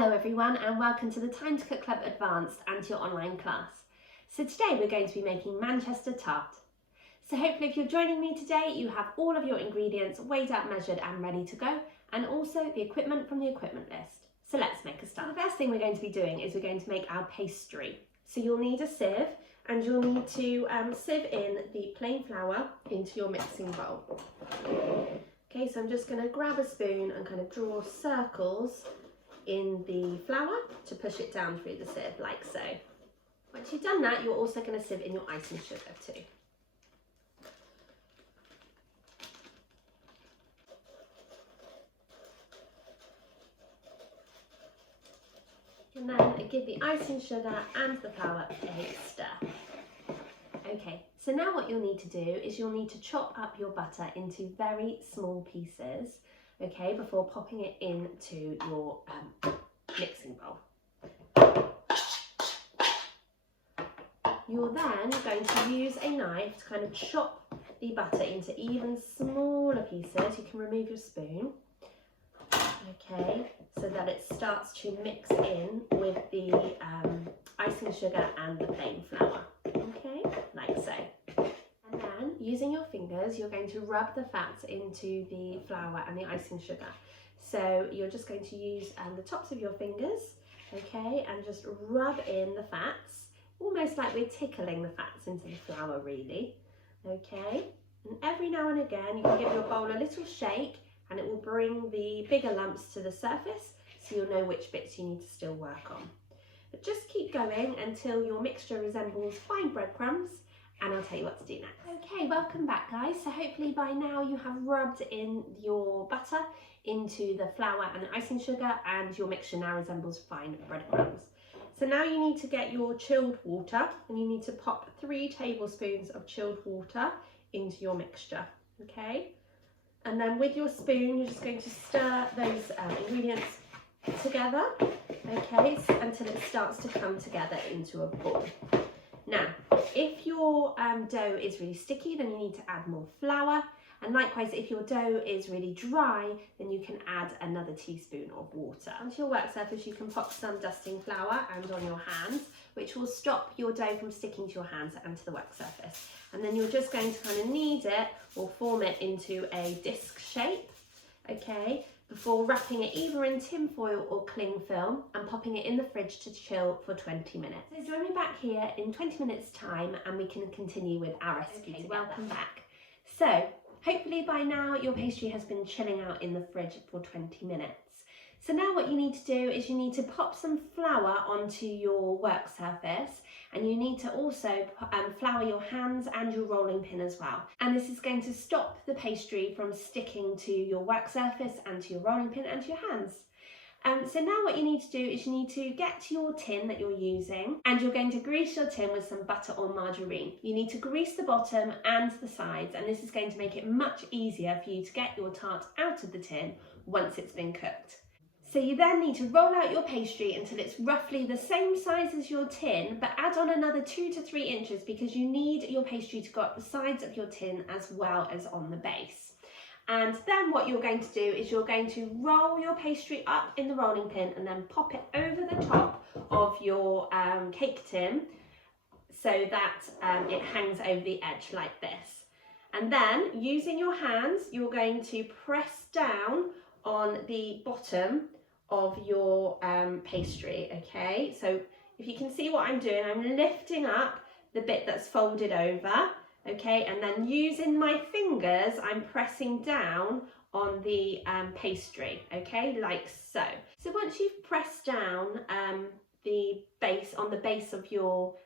Hello everyone and welcome to the Time to Cook Club Advanced and your online class. So today we're going to be making Manchester Tart. So hopefully if you're joining me today you have all of your ingredients weighed out, measured and ready to go, and also the equipment from the equipment list. So let's make a start. So the first thing we're going to be doing is we're going to make our pastry. So you'll need a sieve and you'll need to sieve in the plain flour into your mixing bowl. Okay, so I'm just going to grab a spoon and kind of draw circles in the flour to push it down through the sieve like so. Once you've done that, you're also going to sieve in your icing sugar too. And then give the icing sugar and the flour a stir. Okay, so now what you'll need to do is you'll need to chop up your butter into very small pieces, okay, before popping it into your mixing bowl. You're then going to use a knife to kind of chop the butter into even smaller pieces. You can remove your spoon, okay, so that it starts to mix in with the icing sugar and the plain flour, okay, like so. And then using your fingers, you're going to rub the fats into the flour and the icing sugar. So you're just going to use the tops of your fingers, okay, and just rub in the fats, almost like we're tickling the fats into the flour really, okay. And every now and again you can give your bowl a little shake and it will bring the bigger lumps to the surface, so you'll know which bits you need to still work on. But just keep going until your mixture resembles fine breadcrumbs, and I'll tell you what to do next. Okay, welcome back guys. So hopefully by now you have rubbed in your butter into the flour and the icing sugar, and your mixture now resembles fine breadcrumbs. So now you need to get your chilled water, and you need to pop 3 tablespoons of chilled water into your mixture, okay? And then with your spoon, you're just going to stir those ingredients together, okay, until it starts to come together into a ball. Now, if your dough is really sticky, then you need to add more flour. And likewise, if your dough is really dry, then you can add another teaspoon of water. Onto your work surface, you can pop some dusting flour and on your hands, which will stop your dough from sticking to your hands and to the work surface. And then you're just going to kind of knead it or form it into a disc shape, okay, before wrapping it either in tin foil or cling film and popping it in the fridge to chill for 20 minutes. So join me back here in 20 minutes time and we can continue with our recipe together. Welcome back. So hopefully by now your pastry has been chilling out in the fridge for 20 minutes. So now what you need to do is you need to pop some flour onto your work surface, and you need to also flour your hands and your rolling pin as well. And this is going to stop the pastry from sticking to your work surface and to your rolling pin and to your hands. So now what you need to do is you need to get to your tin that you're using, and you're going to grease your tin with some butter or margarine. You need to grease the bottom and the sides, and this is going to make it much easier for you to get your tart out of the tin once it's been cooked. So you then need to roll out your pastry until it's roughly the same size as your tin, but add on another 2 to 3 inches because you need your pastry to go up the sides of your tin as well as on the base. And then what you're going to do is you're going to roll your pastry up in the rolling pin and then pop it over the top of your cake tin so that it hangs over the edge like this. And then using your hands, you're going to press down on the bottom of your pastry, okay? So if you can see what I'm doing, I'm lifting up the bit that's folded over, okay, and then using my fingers, I'm pressing down on the pastry, okay, like so. So once you've pressed down the base of your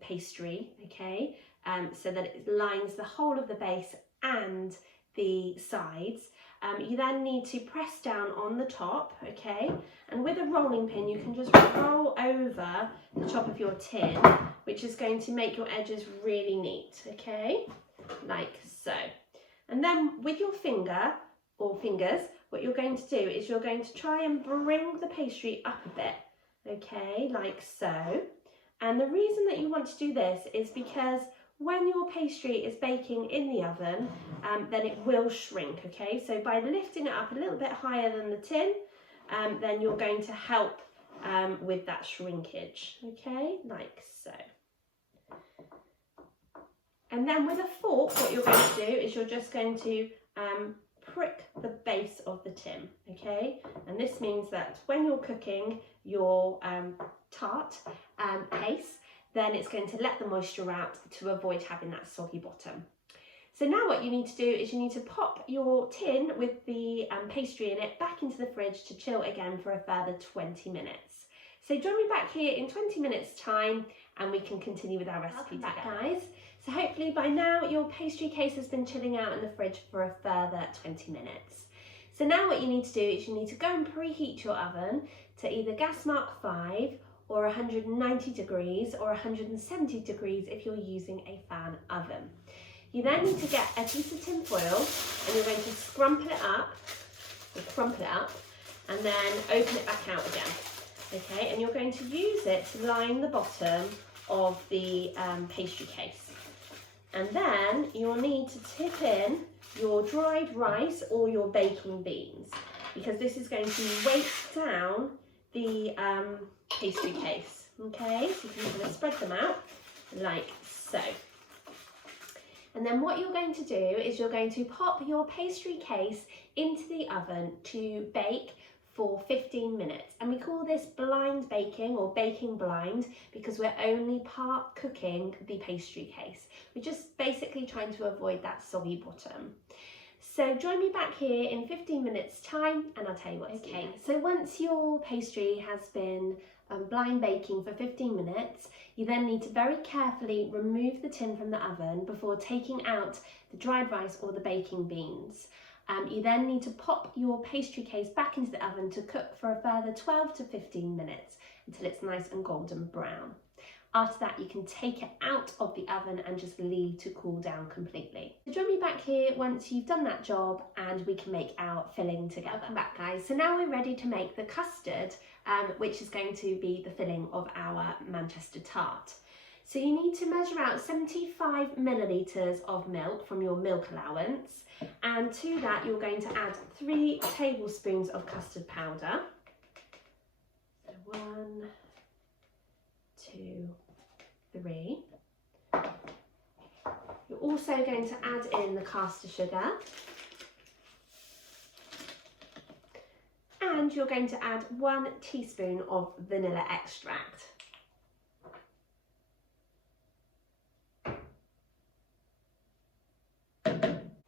pastry, okay, so that it lines the whole of the base and the sides, you then need to press down on the top, okay, and with a rolling pin you can just roll over the top of your tin, which is going to make your edges really neat, okay, like so. And then with your finger or fingers, what you're going to do is you're going to try and bring the pastry up a bit, okay, like so. And the reason that you want to do this is because when your pastry is baking in the oven, then it will shrink, okay? So by lifting it up a little bit higher than the tin, then you're going to help with that shrinkage, okay, like so. And then with a fork, what you're going to do is you're just going to prick the base of the tin, okay? And this means that when you're cooking your tart paste, then it's going to let the moisture out to avoid having that soggy bottom. So now what you need to do is you need to pop your tin with the pastry in it back into the fridge to chill again for a further 20 minutes. So join me back here in 20 minutes time and we can continue with our recipe together. Guys. So hopefully by now your pastry case has been chilling out in the fridge for a further 20 minutes. So now what you need to do is you need to go and preheat your oven to either gas mark 5 or 190 degrees or 170 degrees if you're using a fan oven. You then need to get a piece of tin foil and you're going to crumple it up and then open it back out again. Okay, and you're going to use it to line the bottom of the pastry case. And then you'll need to tip in your dried rice or your baking beans because this is going to weight down the pastry case. Okay, so you can spread them out like so. And then what you're going to do is you're going to pop your pastry case into the oven to bake for 15 minutes. And we call this blind baking or baking blind because we're only part cooking the pastry case. We're just basically trying to avoid that soggy bottom. So join me back here in 15 minutes time and I'll tell you what's okay. So once your pastry has been blind baking for 15 minutes, you then need to very carefully remove the tin from the oven before taking out the dried rice or the baking beans. You then need to pop your pastry case back into the oven to cook for a further 12 to 15 minutes until it's nice and golden brown. After that, you can take it out of the oven and just leave to cool down completely. So join me back here once you've done that job and we can make our filling together. Welcome back, guys. So now we're ready to make the custard, which is going to be the filling of our Manchester tart. So you need to measure out 75 millilitres of milk from your milk allowance, and to that you're going to add 3 tablespoons of custard powder. So 1, 2, 3. You're also going to add in the caster sugar, and you're going to add 1 teaspoon of vanilla extract.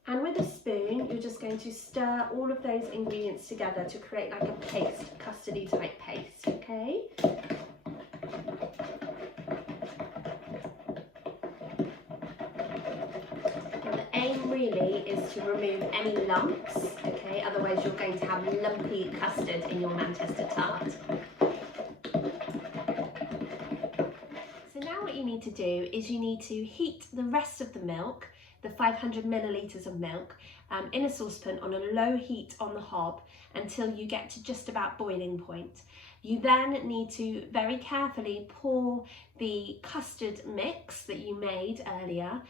And with a spoon, you're just going to stir all of those ingredients together to create like a paste, custardy type paste, okay? And the aim really is to remove any lumps, okay? Otherwise you're going to have lumpy custard in your Manchester tart. So now what you need to do is you need to heat the rest of the milk, the 500 millilitres of milk, in a saucepan on a low heat on the hob until you get to just about boiling point. You then need to very carefully pour the custard mix that you made earlier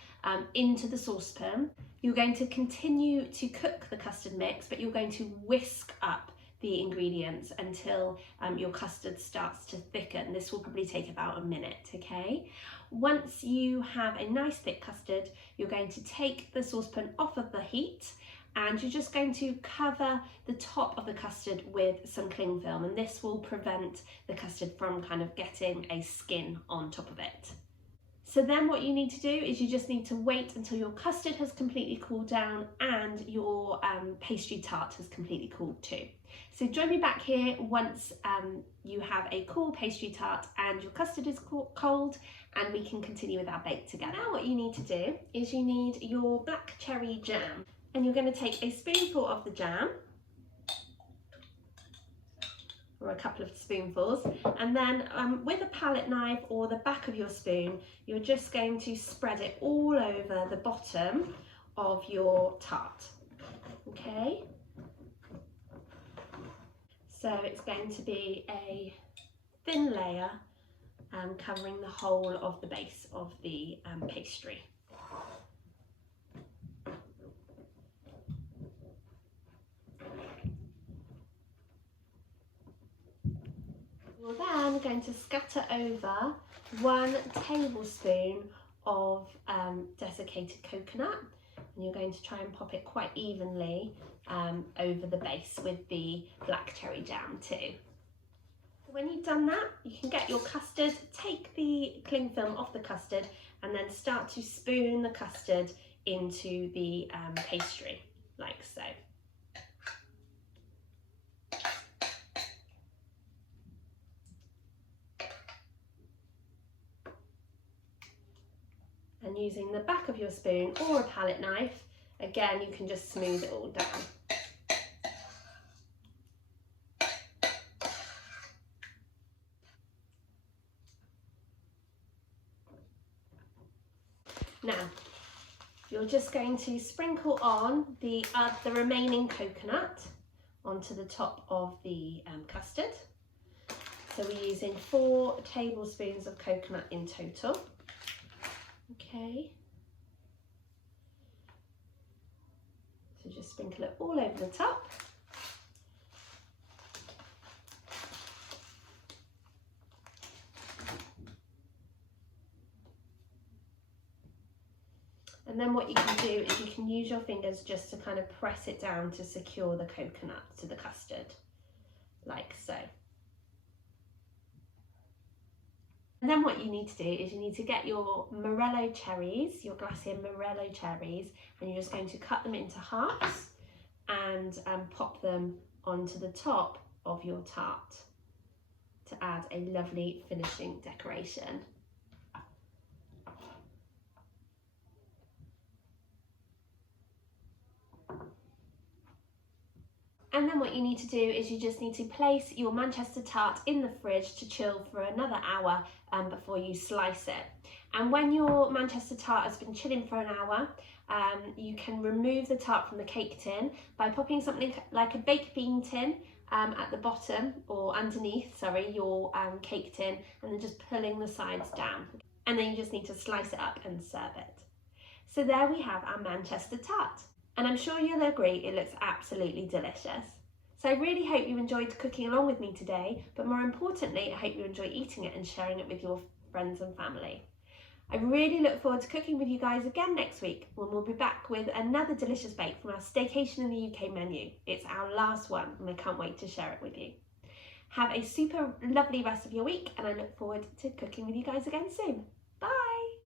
into the saucepan. You're going to continue to cook the custard mix, but you're going to whisk up the ingredients until your custard starts to thicken. This will probably take about a minute, okay? Once you have a nice thick custard, you're going to take the saucepan off of the heat and you're just going to cover the top of the custard with some cling film, and this will prevent the custard from kind of getting a skin on top of it. So then what you need to do is you just need to wait until your custard has completely cooled down and your pastry tart has completely cooled too. So join me back here once you have a cool pastry tart and your custard is cold, and we can continue with our bake together. Now what you need to do is you need your black cherry jam, and you're going to take a spoonful of the jam, or a couple of spoonfuls, and then with a palette knife or the back of your spoon, you're just going to spread it all over the bottom of your tart, okay? So it's going to be a thin layer covering the whole of the base of the pastry. We're then going to scatter over 1 tablespoon of desiccated coconut, and you're going to try and pop it quite evenly over the base with the black cherry jam too. When you've done that, you can get your custard, take the cling film off the custard, and then start to spoon the custard into the pastry, like so. And using the back of your spoon or a palette knife, again, you can just smooth it all down. Now, you're just going to sprinkle on the remaining coconut onto the top of the custard. So we're using 4 tablespoons of coconut in total. Okay. So just sprinkle it all over the top. And then what you can do is you can use your fingers just to kind of press it down to secure the coconut to the custard, like so. And then what you need to do is you need to get your morello cherries, your glacier morello cherries, and you're just going to cut them into halves and pop them onto the top of your tart to add a lovely finishing decoration. And then what you need to do is you just need to place your Manchester tart in the fridge to chill for another hour before you slice it. And when your Manchester tart has been chilling for an hour, you can remove the tart from the cake tin by popping something like a baked bean tin at the bottom, or underneath, sorry, your cake tin, and then just pulling the sides down. And then you just need to slice it up and serve it. So there we have our Manchester tart. And I'm sure you'll agree it looks absolutely delicious. So I really hope you enjoyed cooking along with me today, but more importantly, I hope you enjoy eating it and sharing it with your friends and family. I really look forward to cooking with you guys again next week, when we'll be back with another delicious bake from our Staycation in the UK menu. It's our last one, and I can't wait to share it with you. Have a super lovely rest of your week, and I look forward to cooking with you guys again soon. Bye!